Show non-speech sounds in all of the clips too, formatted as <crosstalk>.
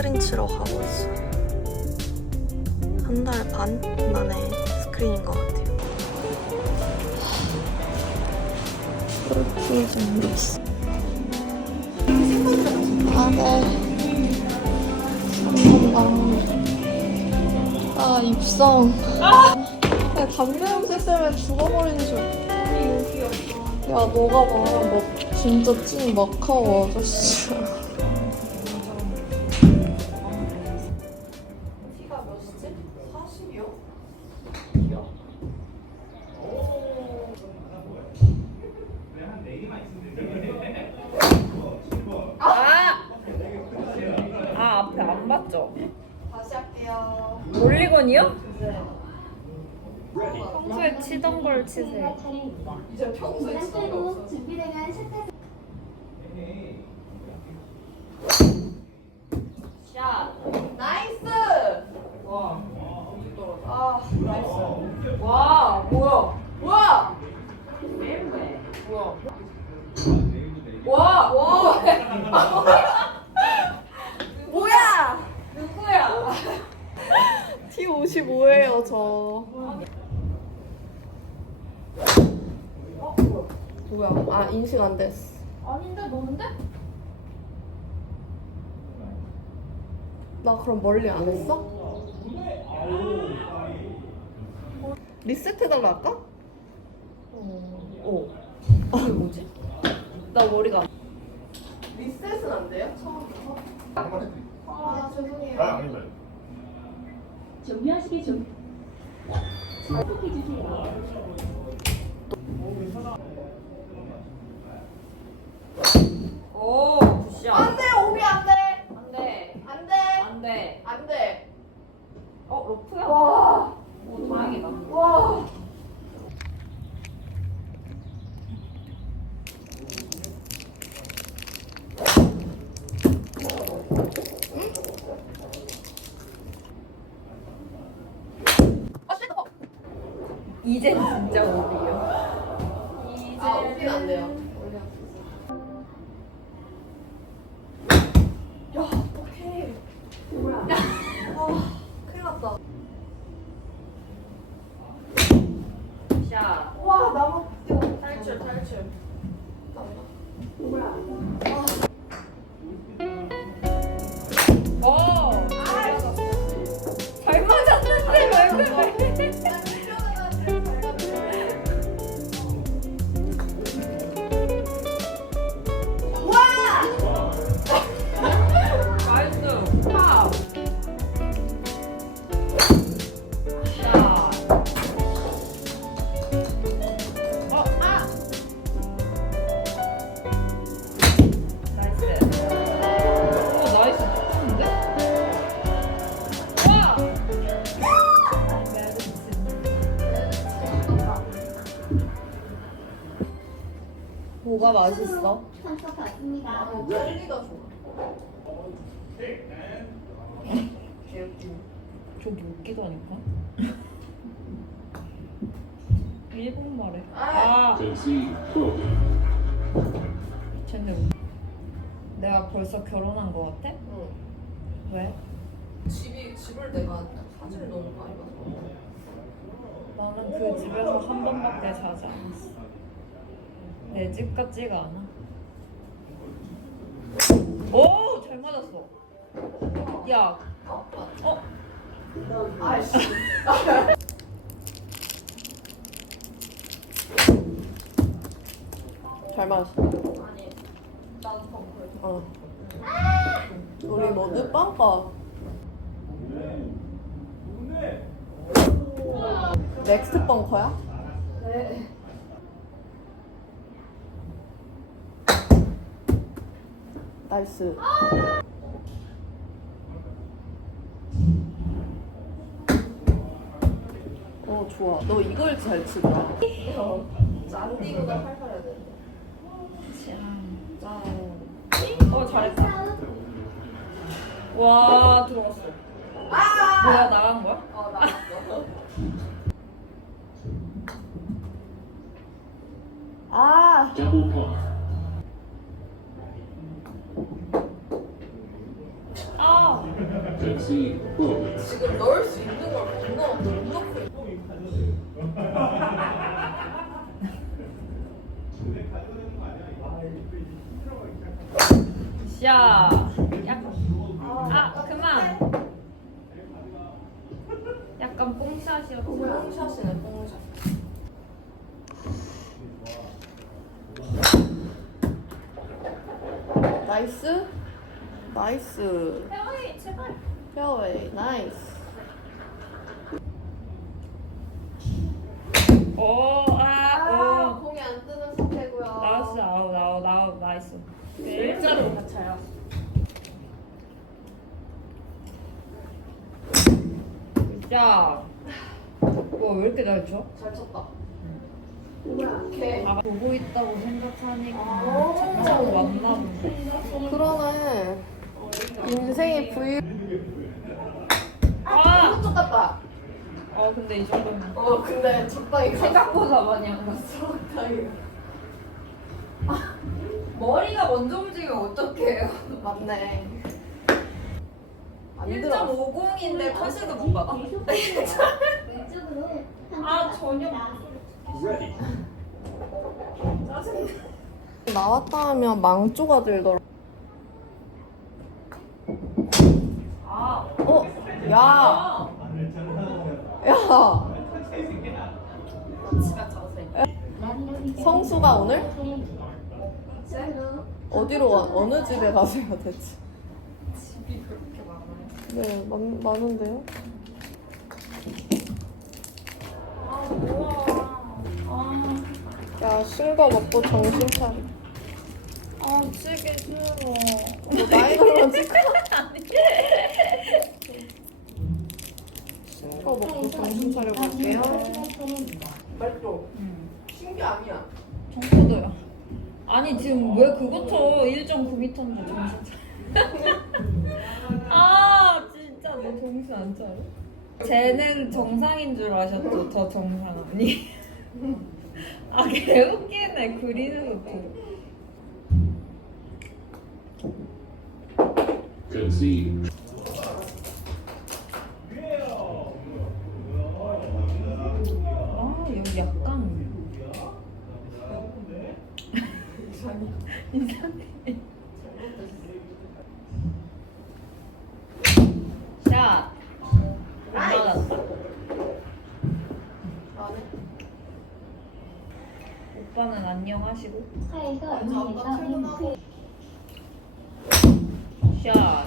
스크린 치러 가고 있어요. 한 달 반 만에 스크린인 것 같아요. 골프의 준비있어. 다들 성공강. 아 입성. 야, 담배 냄새 때문에 죽어버리는 줄. 야 너가 말한 막 진짜 찐 마카오 아저씨야. 40이요? 아 앞에 안 맞죠? 다시 할게요. 롤리건이요? 평소에 치던 걸 치세요. 이제 평소에 치던 거 없어. 준비되면 샷 샷. 나이스! 와. 아 나이스. 와 뭐야? 뭐야? 뭐야? 와! 와! 뭐야? 누구야? T55예요 저. 뭐야? 아 인식 안 됐어. 아닌데 너인데? 나 그럼 멀리 안 했어? 리셋 해달라 할까? 어. 이게 뭐지? 나 머리가. 리셋은 안 돼요? 처음부터? 아 죄송해요. 아, 아닙니다. 종료하시기 전 선택해주세요. 오 굿샷. 안돼 오비 안 돼 안 돼. 안 돼 안 돼. 안 돼. 어 로프야? 와. 오 다행이다. 와. 이제 진짜 오비요. 뭐가 맛있어? 받습니다. 젤리가 좋아. 저기 웃기다니까. <laughs> 일본 말해. 아. 아, 웃- 내가 벌써 결혼한 거 같아? 응. 왜? 집이 집을 내가 사진을 너무 많이 봐서. 나는 그 집에서 한 번밖에 자지 않았어. 내 집 같지가 않아. 오, 잘 맞았어. 야, 어? 아이씨. 잘 맞았어. 아니, 나도 벙커. 어. 우리 모두 빵빵. 넥스트 벙커야? 네. 나이스. 어 좋아. 너 이걸 잘 치더라. 어. 짠디보다 활발해야 돼. 짠. 어, 잘했다. 와, 들어갔어. 뭐야, 나간 거야? 어. 아. 파. 아, Concede bogey. 지금 넣을 수 있는 걸 못 넣어 못 넣고 있어. 샤. 약간 아 그만. 약간 뽕샷이었어. 뽕샷이네 뽕샷. 나이스. 나이스. 페어웨이 나이스. 오, 아, 오. 공이 안 뜨는 상태고요. 나이스, 아우, 아우, 아우, 나이스. 일자로 같아요. 야, 와왜 이렇게 잘 쳐? 잘 쳤다. 오케이. 아, 보고 있다고 생각하니까 아. 참자고 왔나 보네. 그러네. 인생의 부유. 어 근데 이 정도면 어 근데 적당히 가. 생각보다 많이 안 갔어. 적당히. 머리가 먼저 움직이면 어떡해요? 맞네. 안 들어. 1.50인데 카드가 못. 왼쪽으로 <laughs> 아, 전혀. Ready. 나왔다 하면 망조가 들더라. 아, 어? 야. 야. 성수가 오늘 어디로 가, 어느 집에 가세요 대체? 집이 그렇게 많아요. 네, 많, 많은데요? 아, 뭐야. 아, 야, 신거 먹고 정신 차려. 아, 치기 싫어. 뭐 나이 들면 찍어. 신 거 먹고 정신 차려 갈게요. 말도. 신기 아니야. 정보도요. 아니 지금 왜 그거 쳐? 1.9m인데 정신 차려. <laughs> 아 진짜 너 정신 안 차려? 쟤는 정상인 줄 아셨죠? 더 정상 아니? <laughs> 아 개웃기네 그리는 거 들어. Concede. 아 여기 약간 이상해. 샷. 안 맞았다. 나는 오빠는 안녕하시고. 차에서 잠깐 퇴근하고 샷.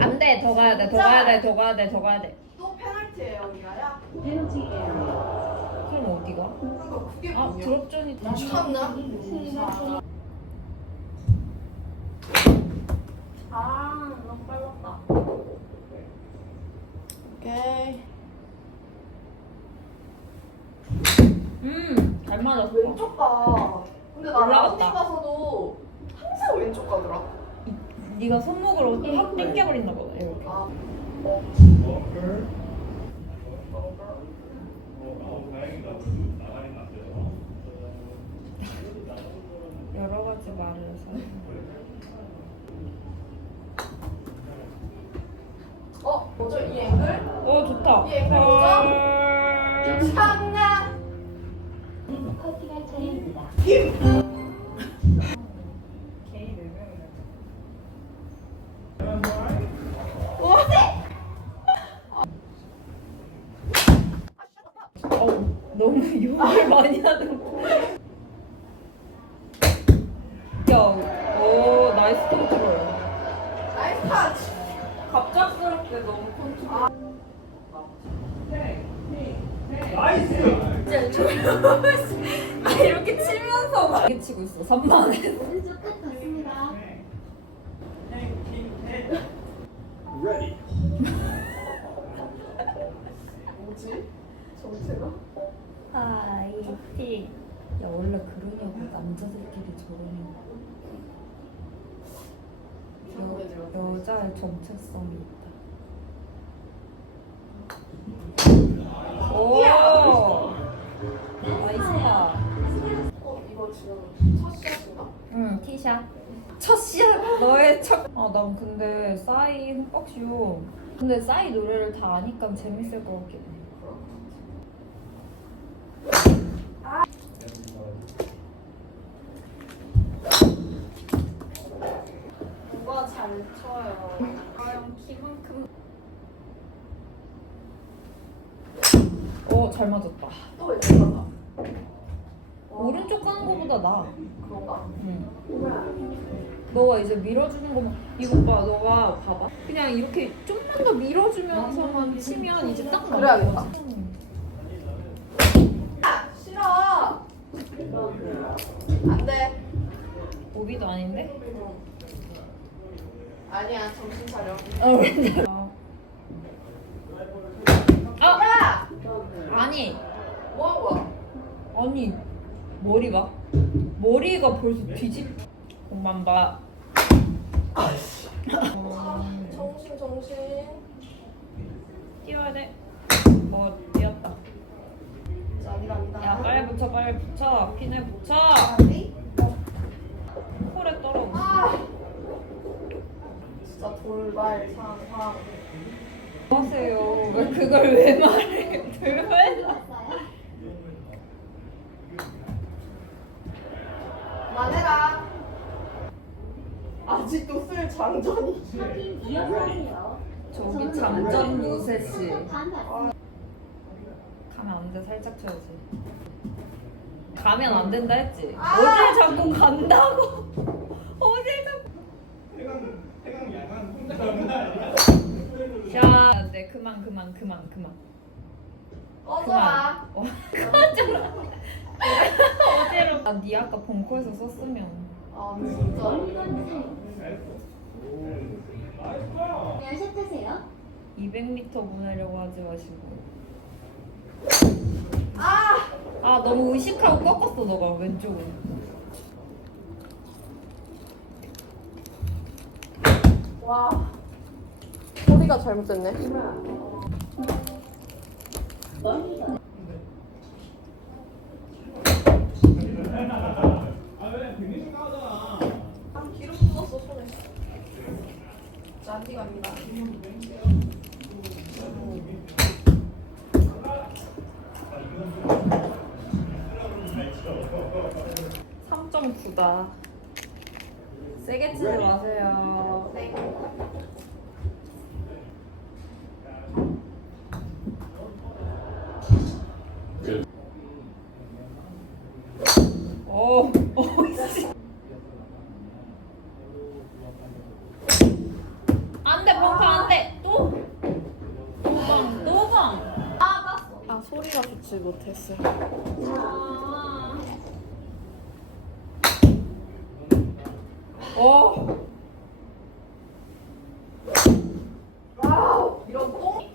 안 돼, 더 가야 돼, 더 가야 돼, 더 가야 돼, 더 가야 돼. 또 페널티예요, 리아야? 그럼 어디가? 그거 그게 아, 뭐냐? 드롭전이 다 참나? 아, 너무 빨랐다. 오케이. 음, 잘 맞았어. 왼쪽 가. 근데 나 올라갔다. 라운딩 가서도 항상 왼쪽 가더라. 네가 손목으로 확 당겨버린다 보다. 이렇게. 아, 여러 가지 말을 해서. 어, 뭐죠? 이 앵글? 어, 좋다. 예, 해보자. 헐. 참나. 커팅할 차례입니다. 어, 너무 욕을 많이 하는 거. 야, 오, 나이스 컨트롤. 나이스 타치. 갑작스럽게 너무 컨트롤. 진짜 조용히 아 이렇게 치면서 막 이렇게 치고 있어 3만에 오른쪽 끝 닫습니다. Ready. 뭐지? 정체가? 하이팅 야 원래 그러냐고 남자들끼리 저러냐고 여, 여자의 정체성이 있다 오 나이스다 어, 이거 지금 첫 샷인가? 응 티샷 첫 시합 너의 첫. 아 난 근데 싸이 흠뻑쇼. 근데 싸이 노래를 다 아니까 재밌을 것 같긴 해. 잘 쳐요? 과연 키만큼. 어, 잘 맞았다. 또왜 이러다? 오른쪽 가는 거보다 나. 그런가? 응. 너가 이제 밀어주는 거만 이거 봐, 너가 봐봐. 그냥 이렇게 좀만 더 밀어주면서만 치면 이제 딱 맞는 그래야겠다. 거지. 응. 아, 싫어. 안 돼. 오비도 아닌데? 아니야, 정신 차려. 어, 왠지. 어. 아, 야! 아니, 뭐 한 거야? 아니 머리가 머리가 벌써 뒤집. 공만 봐. 아, 정신, 정신. 뛰어야 돼. 어, 뛰었다. 자, 아니다. 야, 빨리 붙여, 빨리 붙여. 핀에 붙여. 빨리. 콜에 떨어. 아! 진짜 돌발 상황. 하세요. 왜 그걸 왜 말해? 돌발. 그만해라. 아직도 쓸 장전이. 저기 잠전 무세 씨. 가면 안 돼. 살짝 쳐야지. 가면 안 된다 했지. 아! 어딜 자꾸 간다고. 어딜 자꾸. 자, 네 그만 그만 그만 그만. 꺼져라. 어, 꺼져라. 어디로? 아, 네 아까 벙커에서 썼으면. 아, 진짜. 연습 하세요. 200m 보내려고 하지 마시고. 아! 아 너무 의식하고 꺾었어 너가 왼쪽으로. 와. 소리가 잘못됐네. 아, 기름 묻었어, 손에. 짠디 갑니다. 삼점구다 세게 치지 마세요. 네. 오, 오, 씨. 안 돼, 벙커 안 돼. 또? 또 방, 또 방. 아, 소리가 좋지 못했 어. 오. 와우! 이런 똥?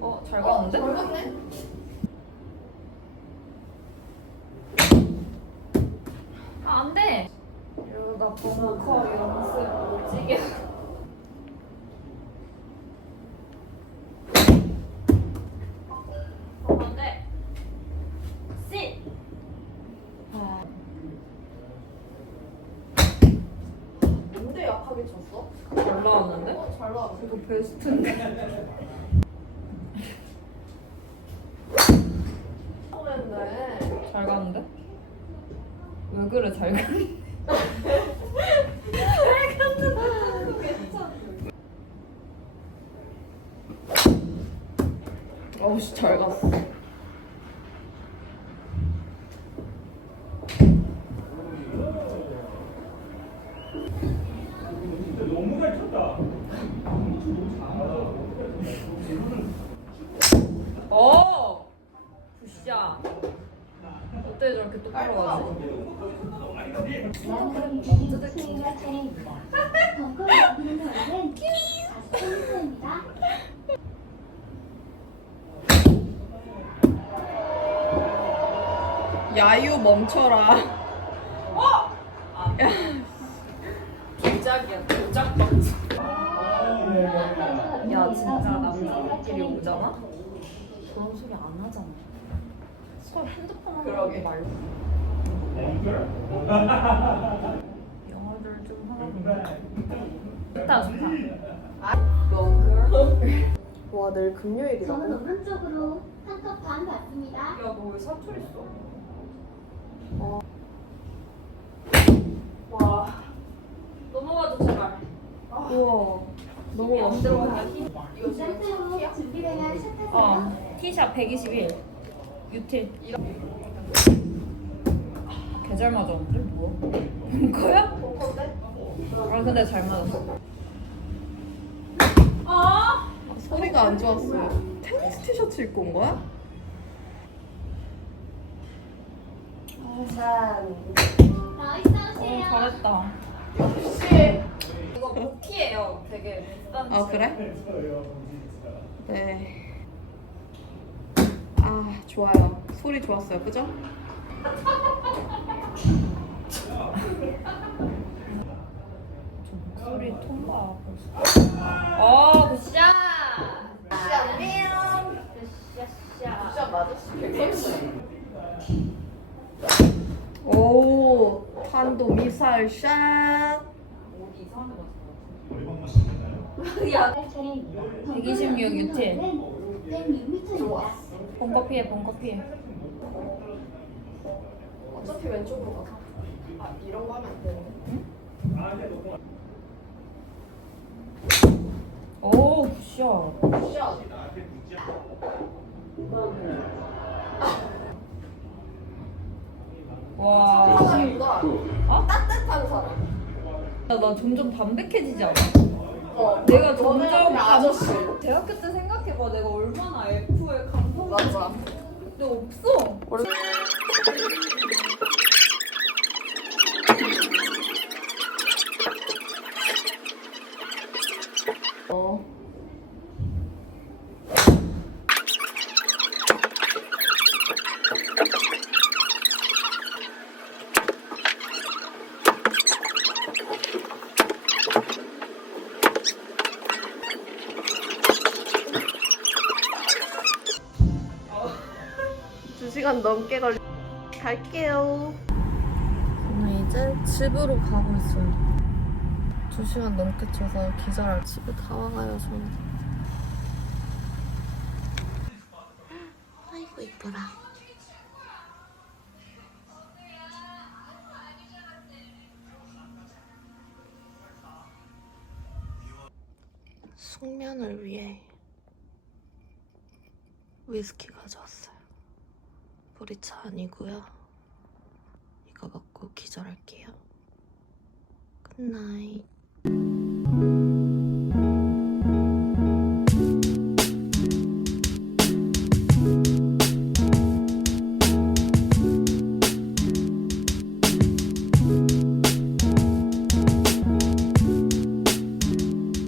어, 잘 가는데? 잘 갔네? 아, 안 돼. 이러다 벙커 연습 오지게. 어, 안 돼. 씨. 아. 약하게 쳤어? 잘 나왔는데? 어, 잘 나왔어. 이거 베스트인데. 잘 가는데? 왜 그래 잘 가는데? 어우 씨 잘 갔어. 너무 잘 쳤다. 어. 굿샷. 어때 저렇게 똑바로 가지? 다음은 주짓수 체인가 차례입니다. 벙커 넘기는 사람은 40점입니다. 야유 멈춰라. 조작이야 조작 방지. 야 진짜 오잖아? 그런 소리 안 하잖아. 서로 핸드폰 하는 거. 말고. 엉클? 좋다 좋다. 와 내일 저는 금요일이라고? 오른쪽으로 한컵 반 받습니다. 야 너 왜 사투리 써? 와 넘어가줘 제발. 우와 너무 안 지금 상태로 준비되면 샷하세요. 어 티샷 121 유틸. 개잘 맞았는데? <laughs> 벙커야? 벙커인데? 아 근데 잘 맞았어. 소리가 안 좋았어요 테니스 티셔츠 입고 온 거야? 짠 나이스 어 하세요. 잘했다. 역시 이거 모티예요. 되게 비싼. 아 그래? 네. 아 좋아요. 소리 좋았어요, 그죠? 소리 통과 벌써. 어 굿샷. 샷 굿샷. 샷 맞았어. 130. 오 탄도 미사일 샷. 어디 이상한 거할차 례입니다. 126 유틸. 106m입니다. 벙커 피해 벙커 피해. 어차피 왼쪽으로 가. 아 이런 거 하면 안 되네. 오 굿샷. 샷. 와. 사람보다 어? 따뜻한 사람. 나, 나 점점 담백해지지 않아? 어. 내가 점점 그냥 아저씨. 대학교 때 생각해봐 내가 얼마나 F에 감성 맞아. 근데 없어 어. 두 넘게 걸리. 갈게요. 저는 이제 집으로 가고 있어요. 두 시간 넘게 쳐서 기절할 집에 다 와가요 저는. 아이고 이뻐라. 숙면을 위해 위스키 가져왔어요. 보리차 아니고요. 이거 먹고 기절할게요. 굿나잇.